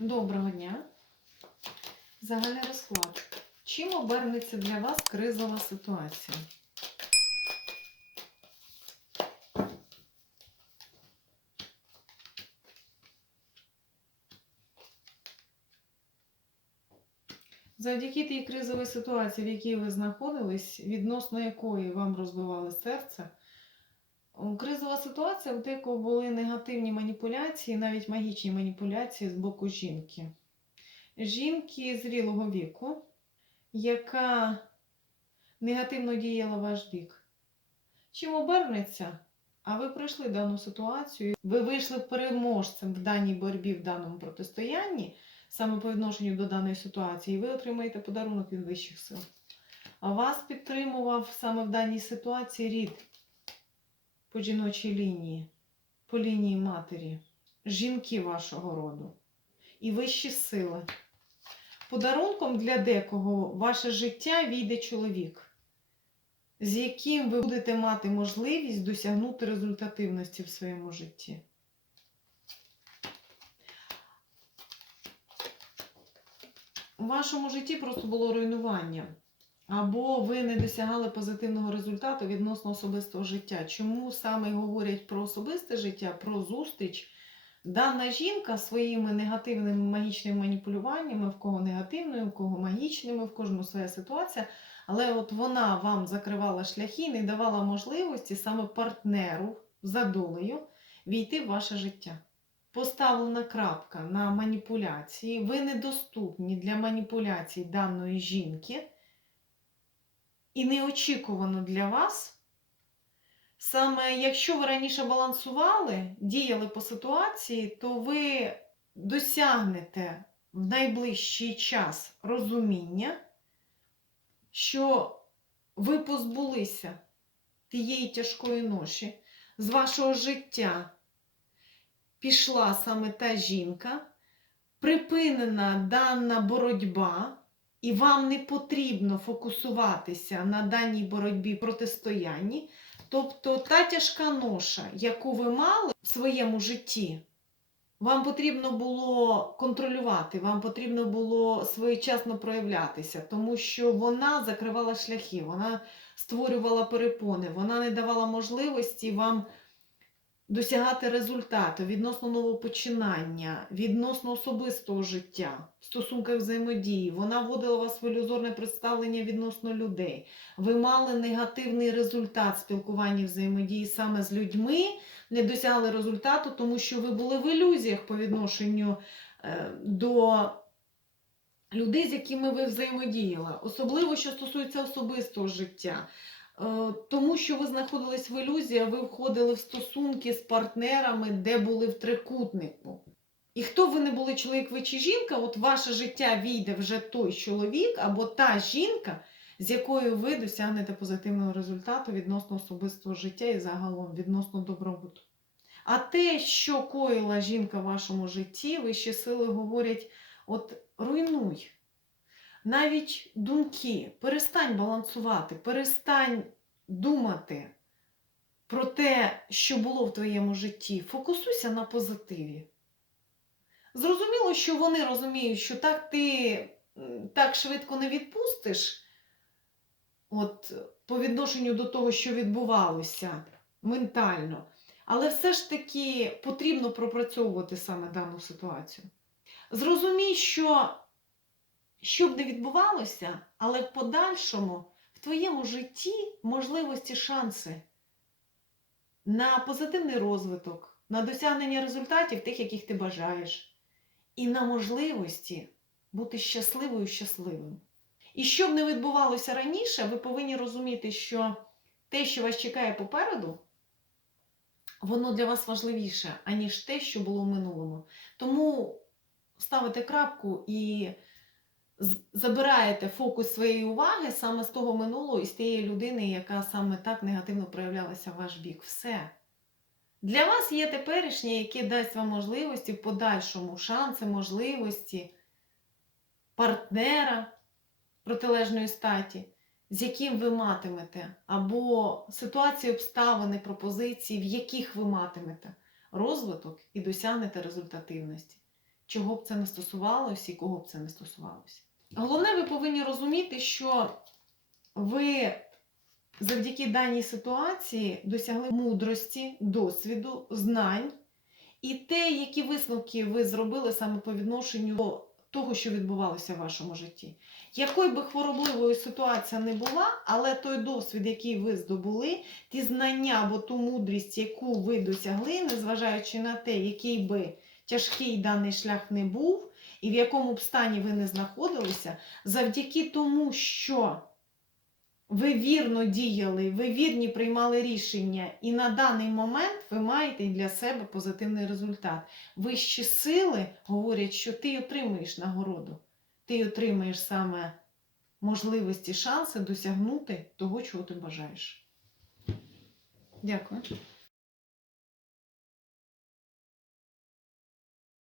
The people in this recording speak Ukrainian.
Доброго дня. Загальний розклад. Чим обернеться для вас кризова ситуація? Завдяки тій кризовій ситуації, в якій ви знаходились, відносно якої вам розбивали серце, кризова ситуація, в декого були негативні маніпуляції, навіть магічні маніпуляції з боку жінки. Жінки зрілого віку, яка негативно діяла ваш бік. Чим обернеться? А ви пройшли дану ситуацію, ви вийшли переможцем в даній боротьбі, в даному протистоянні, саме по відношенню до даної ситуації, і ви отримаєте подарунок від вищих сил. А вас підтримував саме в даній ситуації рід по жіночій лінії, по лінії матері, жінки вашого роду і вищі сили. Подарунком для декого ваше життя війде чоловік, з яким ви будете мати можливість досягнути результативності в своєму житті. У вашому житті просто було руйнування. Або ви не досягали позитивного результату відносно особистого життя. Чому саме говорять про особисте життя, про зустріч? Дана жінка своїми негативними магічними маніпулюваннями, в кого негативними, в кого магічними, в кожному своя ситуація. Але от вона вам закривала шляхи, не давала можливості саме партнеру за долею війти в ваше життя. Поставлена крапка на маніпуляції. Ви недоступні для маніпуляцій даної жінки. І неочікувано для вас. Саме якщо ви раніше балансували, діяли по ситуації, то ви досягнете в найближчий час розуміння, що ви позбулися тієї тяжкої ноші з вашого життя. Пішла саме та жінка, припинена дана боротьба, і вам не потрібно фокусуватися на даній боротьбі протистоянні. Тобто та тяжка ноша, яку ви мали в своєму житті, вам потрібно було контролювати, вам потрібно було своєчасно проявлятися, тому що вона закривала шляхи, вона створювала перепони, вона не давала можливості вам досягати результату відносно новопочинання, відносно особистого життя, в стосунках взаємодії. Вона вводила вас в ілюзорне представлення відносно людей. Ви мали негативний результат спілкування взаємодії саме з людьми, не досягли результату, тому що ви були в ілюзіях по відношенню е, до людей, з якими ви взаємодіяли. Особливо, що стосується особистого життя. Е, Тому що ви знаходились в ілюзії, ви входили в стосунки з партнерами, де були в трикутнику. І хто ви не були, чоловік ви чи жінка, от ваше життя війде вже той чоловік або та жінка, з якою ви досягнете позитивного результату відносно особистого життя і загалом відносно добробуту. А те, що коїла жінка в вашому житті, вищі сили говорять: от руйнуй. Навіть думки, перестань балансувати, перестань думати про те, що було в твоєму житті. Фокусуйся на позитиві. Зрозуміло, що вони розуміють, що так ти так швидко не відпустиш, от, по відношенню до того, що відбувалося ментально. Але все ж таки потрібно пропрацьовувати саме дану ситуацію. Зрозумій, що що б не відбувалося, але в подальшому в твоєму житті можливості, шанси на позитивний розвиток, на досягнення результатів тих, яких ти бажаєш, і на можливості бути щасливою щасливим. І що б не відбувалося раніше, ви повинні розуміти, що те, що вас чекає попереду, воно для вас важливіше, аніж те, що було в минулому. Тому ставите крапку і забираєте фокус своєї уваги саме з того минулого і з тієї людини, яка саме так негативно проявлялася в ваш бік. Все. Для вас є теперішнє, яке дасть вам можливості в подальшому, шанси, можливості партнера протилежної статі, з яким ви матимете, або ситуації, обставини, пропозиції, в яких ви матимете розвиток і досягнете результативності. чого б це не стосувалося і кого б це не стосувалося. Головне, ви повинні розуміти, що ви завдяки даній ситуації досягли мудрості, досвіду, знань. І те, які висновки ви зробили саме по відношенню до того, що відбувалося в вашому житті. Якою би хворобливою ситуація не була, але той досвід, який ви здобули, ті знання або ту мудрість, яку ви досягли, незважаючи на те, який би тяжкий даний шлях не був, і в якому б стані ви не знаходилися, завдяки тому, що ви вірно діяли, ви вірні приймали рішення, і на даний момент ви маєте для себе позитивний результат. Вищі сили говорять, що ти отримуєш нагороду, ти отримаєш саме можливості, шанси досягнути того, чого ти бажаєш. Дякую.